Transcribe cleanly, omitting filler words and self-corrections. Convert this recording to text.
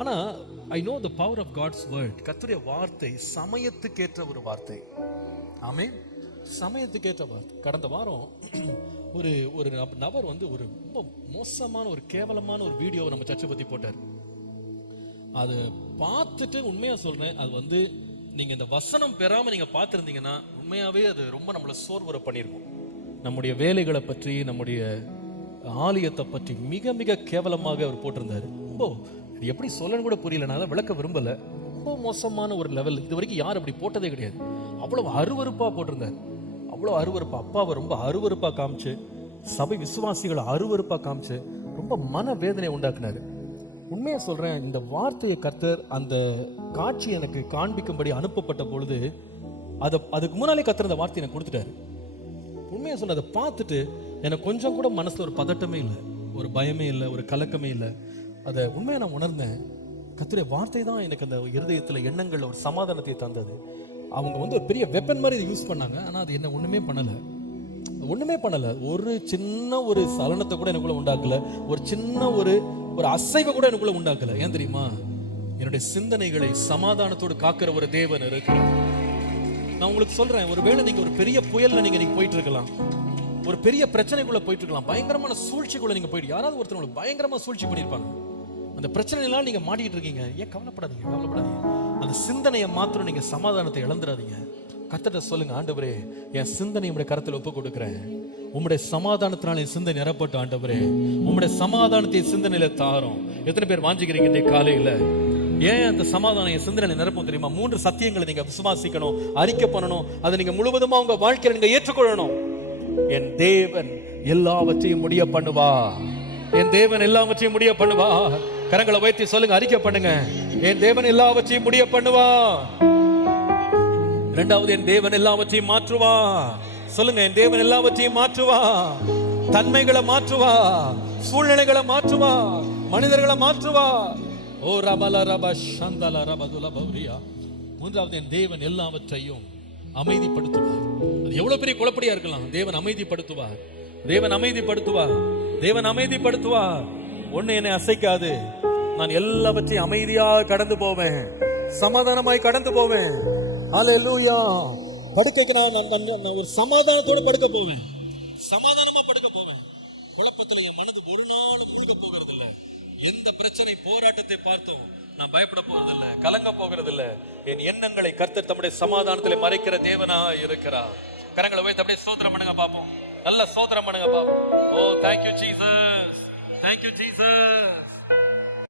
ஆனா I know the power of God's word. கர்த்தருடைய வார்த்தை சமயத்துக்கேற்ற ஒரு வார்த்தை. ஆமென். சமயத்துக்கேற்ற வார்த்தை. கடந்த வாரம் ஒரு ஒரு நபர் வந்து ஒரு ரொம்ப மோசமான ஒரு கேவலமான ஒரு வீடியோவை நம்ம சர்ச்சை பத்தி போட்டார். அதை பார்த்துட்டு உண்மையா சொல்றேன், அது வந்து நீங்க இந்த வசனம் பெறாம நீங்க பார்த்திருந்தீங்கன்னா உண்மையாவே அது ரொம்ப நம்மளை சோர்வுற பண்ணிருக்கும். நம்முடைய வேலைகளை பற்றி, நம்முடைய ஆலயத்தை பற்றி மிக மிக கேவலமாக அவர் போட்டிருந்தாரு. ரொம்ப எப்படி சொல்லணும் கூட புரியல, நான் விளக்க விரும்பல. ரொம்ப மோசமான ஒரு லெவல். இது வரைக்கும் யாரும் அப்படி போட்டதே கிடையாது. அவ்வளவு அருவருப்பா போட்டிருந்தார். அவ்வளவு அருவருப்பா, அப்பாவை ரொம்ப அருவருப்பா காமிச்சு, சபை விசுவாசிகளை அருவருப்பா காமிச்சு ரொம்ப மன வேதனை உண்டாக்குனாரு. உண்மையா சொல்றேன், இந்த வார்த்தையை கர்த்தர் அந்த காட்சி எனக்கு காண்பிக்கும்படி அனுப்பப்பட்ட பொழுது அதுக்கு முன்னாலே கர்த்தர் அந்த வார்த்தையை எனக்கு கொடுத்துட்டாரு. உண்மையா சொல்ல, அதை பார்த்துட்டு எனக்கு கொஞ்சம் கூட மனசுல ஒரு பதட்டமே இல்லை, ஒரு பயமே இல்லை, ஒரு கலக்கமே இல்லை. அதை உண்மையா நான் உணர்ந்தேன். கர்த்தருடைய வார்த்தை தான் எனக்கு அந்த இருதயத்துல எண்ணங்கள்ல ஒரு சமாதானத்தை தந்தது. அவங்க வந்து ஒரு பெரிய வெப்பன் மாதிரி இதை யூஸ் பண்ணாங்க. ஆனா அது என்ன ஒண்ணுமே பண்ணல. ஒரு சின்ன ஒரு சலனத்தை கூட எனக்குள்ள உண்டாக்கல. ஒரு சின்ன ஒரு அசைவை கூட எனக்குள்ள உண்டாக்கல. ஏன் தெரியுமா? என்னுடைய சிந்தனைகளை சமாதானத்தோடு காக்கிற ஒரு தேவன் இருக்கிறார். நான் உங்களுக்கு சொல்றேன், ஒருவேளை நீங்க ஒரு பெரிய புயல்ல நீங்க போயிட்டு இருக்கலாம், ஒரு பெரிய பிரச்சனைக்குள்ள போயிட்டு இருக்கலாம், பயங்கரமான சூழ்ச்சிக்குள்ள நீங்க போயிட்டு, யாராவது ஒருத்தர் உங்களுக்கு பயங்கரமா சூழ்ச்சி பண்ணிருப்பாங்க. அந்த பிரச்சனைலாம் நீங்க மாட்டிட்டு இருக்கீங்க. ஏன் கவலைப்படாதீங்க. அந்த சிந்தனையை மாத்திரம் நீங்க சமாதானத்தை இழந்துடாதீங்க. கர்த்தர்ட்ட சொல்லுங்க, ஆண்டவரே என் சிந்தனை உம்முடைய கரத்தில் ஒப்பு கொடுக்கிறேன். உம்முடைய சமாதானத்தினால என் சிந்தனை நிரப்பட்டும் ஆண்டவரே. உம்முடைய சமாதானத்தை சிந்தனையில தாரும். எத்தனை பேர் வாஞ்சிக்கிறீங்க இந்த காலையில? ஏன் அந்த சமாதானம் என் சிந்தனை நிரப்பும் தெரியுமா? 3 சத்தியங்களை நீங்க விசுவாசிக்கணும், அறிக்கை பண்ணணும், அதை நீங்க முழுவதுமா உங்க வாழ்க்கையில நீங்க ஏற்றுக்கொள்ளணும். என் தேவன் எல்லாவற்றையும் முடிய பண்ணுவா. என் தேவன் எல்லாவற்றையும் முடிய பண்ணுவா. கரங்களை உயர்த்தி சொல்லுங்க, அறிக்கை பண்ணுங்க. என் தேவன் எல்லாவற்றையும் முடிய பண்ணுவா. இரண்டாவது, என் தேவன் எல்லாவற்றையும் மாற்றுவா. சொல்லுங்க, என் தேவன் எல்லாவற்றையும் மாற்றுவா. தன்மைகளை மாற்றுவா, சூழ்நிலைகளை மாற்றுவா, மனிதர்களை மாற்றுவா. ஓ ரபல ரப சந்தல ரபதுல பௌரியா. மூன்றாவது, என் தேவன் எல்லாவற்றையும் அமைதிப்படுத்துவார். அது எவ்வளவு பெரிய குழப்படியா இருக்கலாம். தேவன் அமைதிப்படுத்துவார். தேவன் அமைதிப்படுத்துவார். ஒண்ணு என்னை அசைக்காது. நான் எல்லாவற்றையும் அமைதியாக கடந்து போவேன், சமாதானமாய் கடந்து போவேன். ஹல்லேலூயா. படுக்கைக்கு நான் ஒரு சமாதானத்தோட படுக்க போவேன், சமாதானமா படுக்க போவேன். குழப்பத்துல என் மனது ஒரு நாள் மூழ்க போகிறது இல்லை. எந்த பிரச்சனை போராட்டத்தை பார்த்தோம் நான் பயப்பட போறதில்லை, கலங்க போகிறதில்ல. என் எண்ணங்களை கர்த்தர் தம்முடைய சமாதானத்தில் மறைக்கிற தேவனா இருக்கிறார். கரங்களை வைத்து அப்படியே ஸ்தோத்திரம் பண்ணுங்க பாப்போம். நல்ல ஸ்தோத்திரம் பண்ணுங்க பாப்போம். ஓ, thank you Jesus.